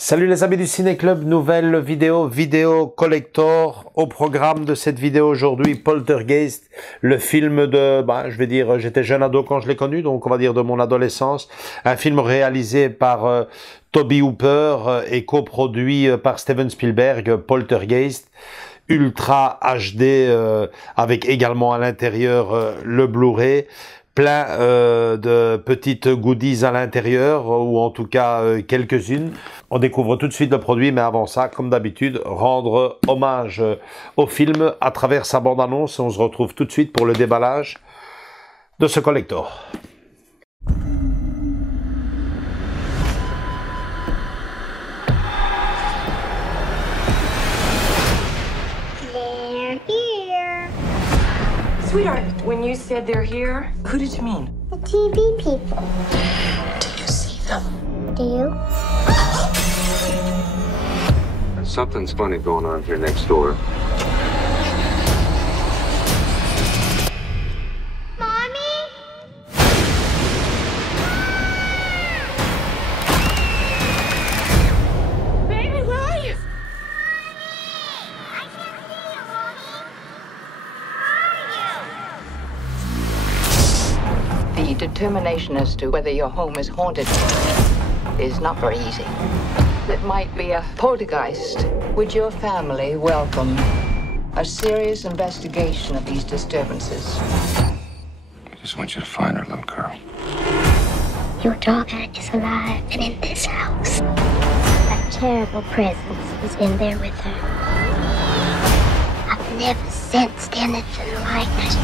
Salut les amis du Ciné Club, nouvelle vidéo collector. Au programme de cette vidéo aujourd'hui, Poltergeist, le film de, je vais dire, j'étais jeune ado quand je l'ai connu, donc on va dire de mon adolescence. Un film réalisé par Tobe Hooper et coproduit par Steven Spielberg, Poltergeist. Ultra HD, avec également à l'intérieur le Blu-ray. Plein de petites goodies à l'intérieur, ou en tout cas quelques-unes. On découvre tout de suite le produit, mais avant ça, comme d'habitude, rendre hommage au film à travers sa bande-annonce. On se retrouve tout de suite pour le déballage de ce collector. Sweetheart, when you said they're here, who did you mean? The TV people. Do you see them? Do you? Something's funny going on here next door. Mommy? Baby, where are you? I can't see you, Mommy. The determination as to whether your home is haunted is not very easy. It might be a poltergeist. Would your family welcome a serious investigation of these disturbances? I just want you to find her, little girl. Your daughter is alive and in this house. A terrible presence is in there with her. I've never sensed anything like it.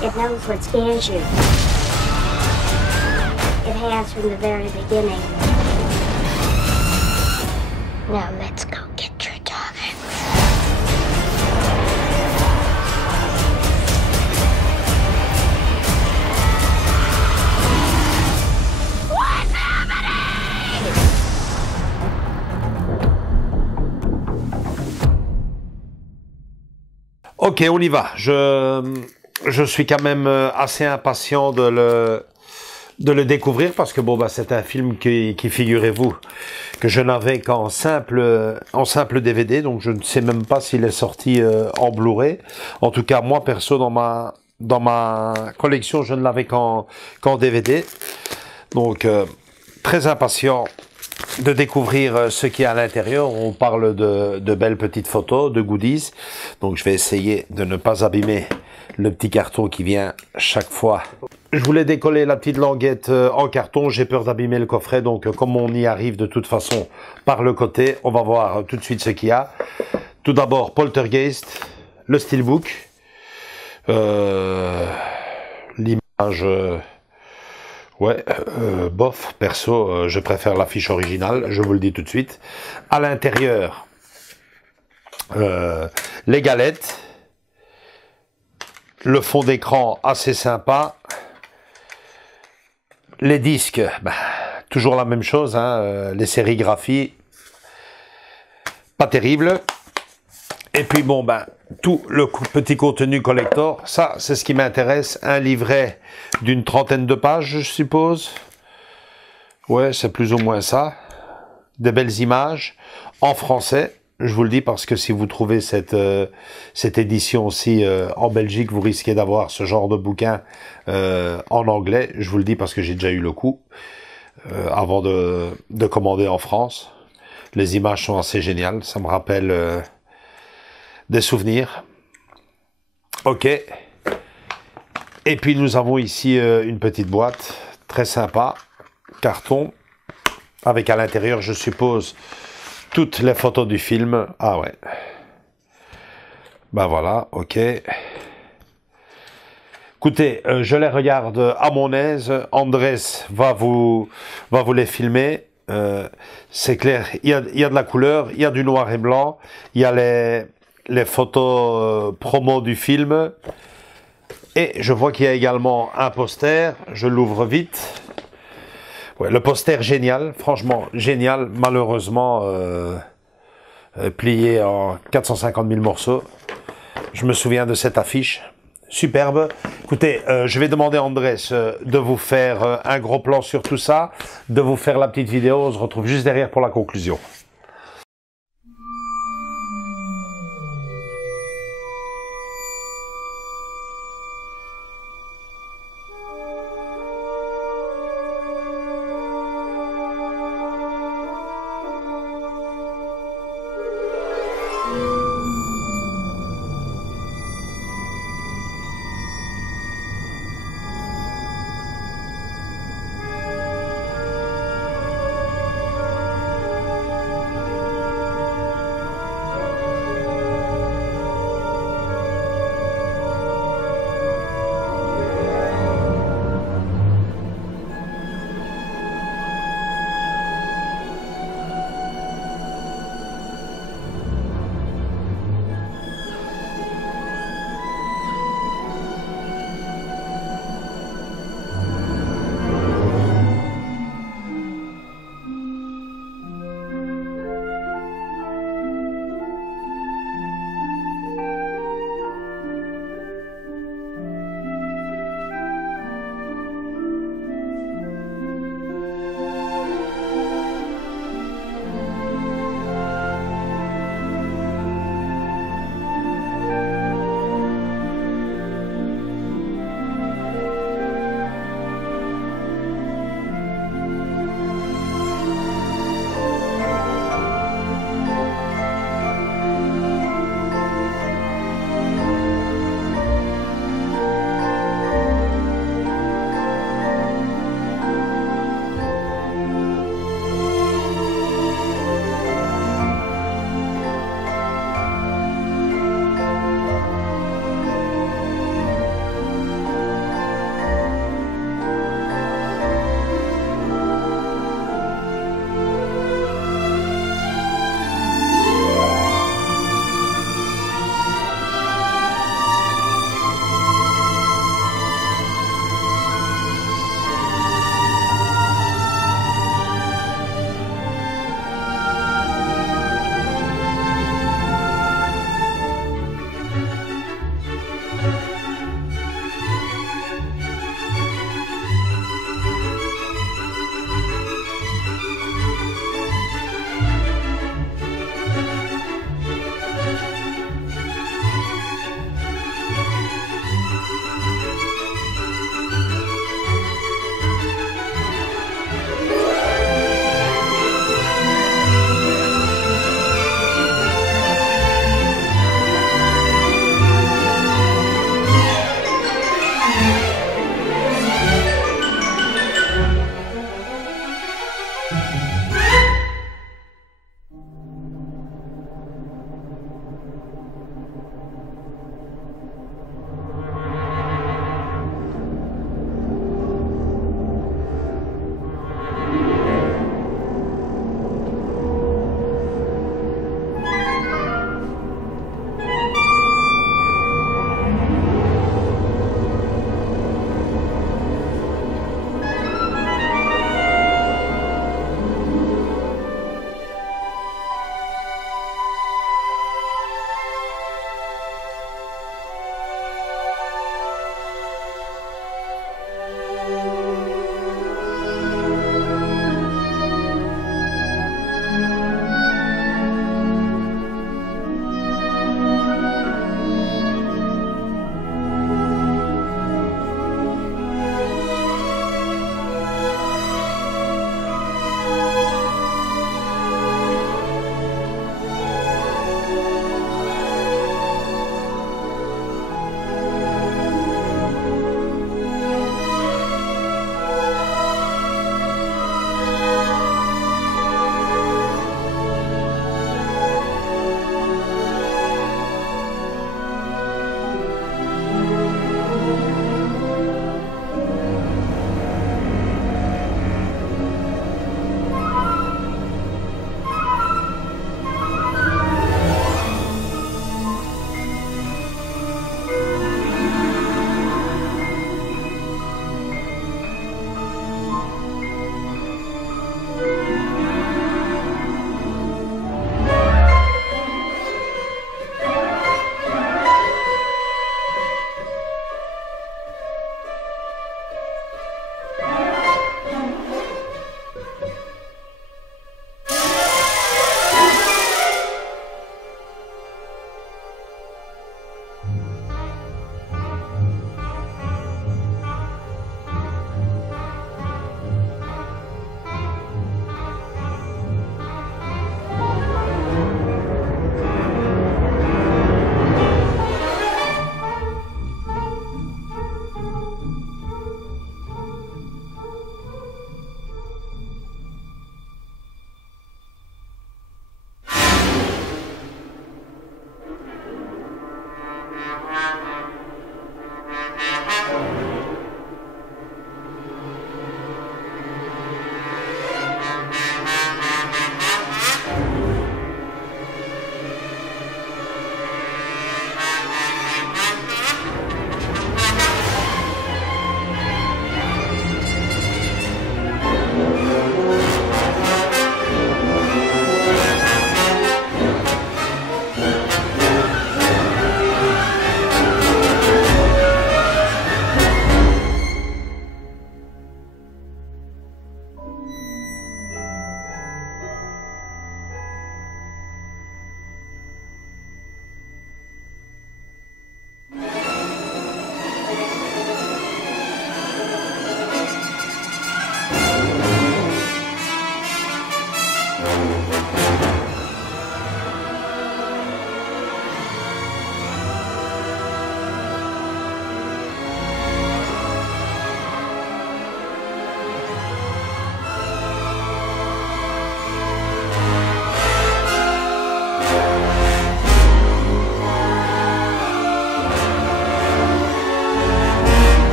It knows what scares you. It has from the very beginning. Now let's go get your daughter. What's happening? Ok, on y va. Je suis quand même assez impatient de le découvrir parce que c'est un film qui figurez-vous, que je n'avais qu'en simple DVD, donc je ne sais même pas s'il est sorti en Blu-ray. En tout cas, moi perso, dans ma collection, je ne l'avais qu'en DVD. Donc, très impatient de découvrir ce qu'il y a à l'intérieur. On parle de belles petites photos, de goodies. Donc, je vais essayer de ne pas abîmer le petit carton qui vient chaque fois. Je voulais décoller la petite languette en carton, j'ai peur d'abîmer le coffret, donc comme on y arrive de toute façon par le côté, on va voir tout de suite ce qu'il y a. Tout d'abord, Poltergeist, le steelbook, l'image, bof, perso, je préfère l'affiche originale, je vous le dis tout de suite. À l'intérieur, les galettes, le fond d'écran assez sympa, les disques, toujours la même chose, hein, les sérigraphies, pas terrible. Et puis tout le petit contenu collector, ça c'est ce qui m'intéresse, un livret d'une trentaine de pages je suppose. Ouais, c'est plus ou moins ça. Des belles images en français. Je vous le dis parce que si vous trouvez cette édition aussi en Belgique, vous risquez d'avoir ce genre de bouquin en anglais. Je vous le dis parce que j'ai déjà eu le coup avant de commander en France. Les images sont assez géniales, ça me rappelle des souvenirs. OK. Et puis nous avons ici une petite boîte, très sympa, carton, avec à l'intérieur, je suppose, toutes les photos du film. Ah ouais. Ben voilà, OK. Écoutez, je les regarde à mon aise. Andrés va vous les filmer. C'est clair, il y a de la couleur, il y a du noir et blanc, il y a les photos promo du film. Et je vois qu'il y a également un poster. Je l'ouvre vite. Ouais, le poster génial, franchement génial. Malheureusement, plié en 450 000 morceaux. Je me souviens de cette affiche. Superbe. Écoutez, je vais demander à Andrés de vous faire un gros plan sur tout ça, de vous faire la petite vidéo. On se retrouve juste derrière pour la conclusion.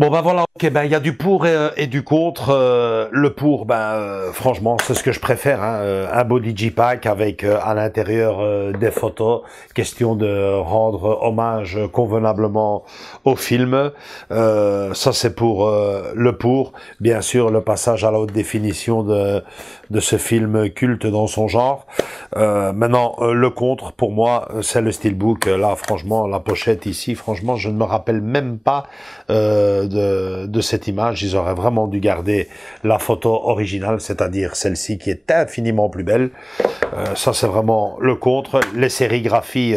Bon ben voilà, ok, ben il y a du pour et du contre. Le pour, franchement, c'est ce que je préfère, hein, un beau digipack avec à l'intérieur des photos, question de rendre hommage convenablement au film. Ça c'est pour le pour. Bien sûr, le passage à la haute définition de ce film culte dans son genre. Maintenant, le contre, pour moi, c'est le steelbook. Là, franchement, la pochette ici, franchement, je ne me rappelle même pas de cette image. Ils auraient vraiment dû garder la photo originale, c'est-à-dire celle-ci qui est infiniment plus belle. Ça, c'est vraiment le contre. Les sérigraphies,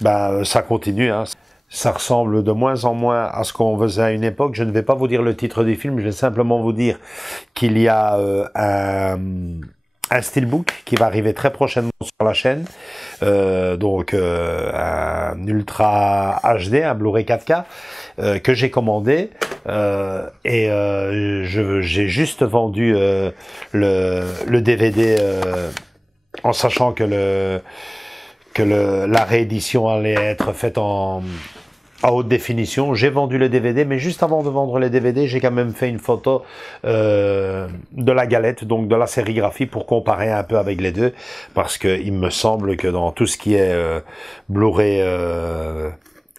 ça continue, hein. Ça ressemble de moins en moins à ce qu'on faisait à une époque. Je ne vais pas vous dire le titre du film, je vais simplement vous dire qu'il y a un steelbook qui va arriver très prochainement sur la chaîne, donc un Ultra HD, un Blu-ray 4K que j'ai commandé j'ai juste vendu le DVD en sachant que la réédition allait être faite à haute définition. J'ai vendu le DVD, mais juste avant de vendre les DVD, j'ai quand même fait une photo de la galette, donc de la sérigraphie, pour comparer un peu avec les deux, parce que il me semble que dans tout ce qui est Blu-ray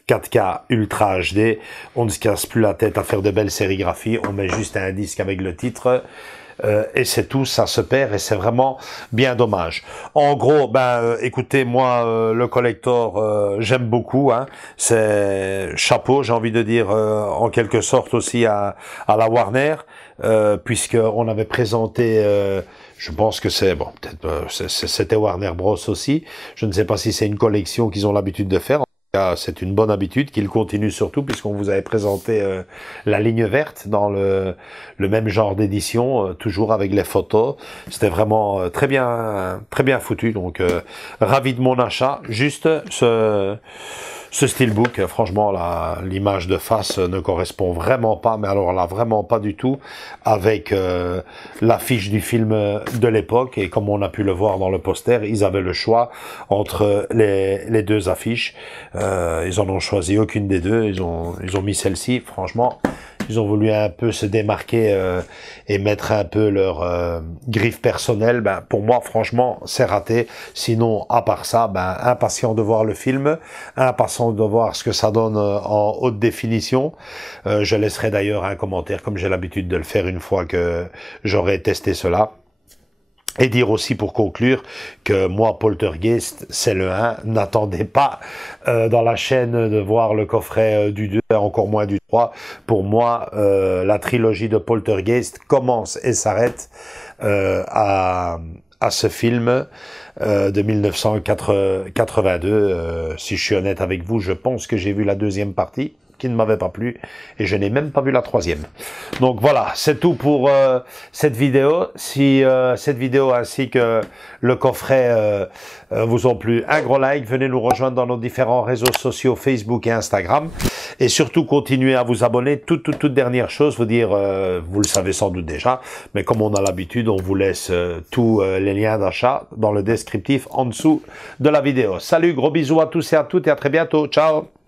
4K Ultra HD, on ne se casse plus la tête à faire de belles sérigraphies, on met juste un disque avec le titre, et c'est tout, ça se perd et c'est vraiment bien dommage. En gros, écoutez, moi, le collector, j'aime beaucoup, hein. C'est chapeau, j'ai envie de dire, en quelque sorte aussi à la Warner, puisque on avait présenté, je pense que c'est, bon, peut-être, c'était Warner Bros aussi. Je ne sais pas si c'est une collection qu'ils ont l'habitude de faire. C'est une bonne habitude qu'ils continuent surtout, puisqu'on vous avait présenté la ligne verte dans le même genre d'édition, toujours avec les photos. C'était vraiment très bien foutu, donc ravi de mon achat. Juste ce steelbook, franchement, l'image de face ne correspond vraiment pas, mais alors là, vraiment pas du tout, avec l'affiche du film de l'époque. Et comme on a pu le voir dans le poster, ils avaient le choix entre les deux affiches. Ils en ont choisi aucune des deux. Ils ont mis celle-ci. Franchement, ils ont voulu un peu se démarquer et mettre un peu leur griffe personnelle. Pour moi, franchement, c'est raté. Sinon, à part ça, impatient de voir le film, impatient de voir ce que ça donne en haute définition. Je laisserai d'ailleurs un commentaire, comme j'ai l'habitude de le faire une fois que j'aurai testé cela. Et dire aussi pour conclure que moi, Poltergeist, c'est le 1. N'attendez pas dans la chaîne de voir le coffret du 2, encore moins du 3. Pour moi, la trilogie de Poltergeist commence et s'arrête à ce film de 1982. Si je suis honnête avec vous, je pense que j'ai vu la deuxième partie, qui ne m'avait pas plu, et je n'ai même pas vu la troisième. Donc voilà, c'est tout pour cette vidéo. Si cette vidéo ainsi que le coffret vous ont plu, un gros like, venez nous rejoindre dans nos différents réseaux sociaux Facebook et Instagram, et surtout continuez à vous abonner. Toute dernière chose, vous dire, vous le savez sans doute déjà, mais comme on a l'habitude, on vous laisse tous les liens d'achat dans le descriptif en dessous de la vidéo. Salut, gros bisous à tous et à toutes, et à très bientôt, ciao.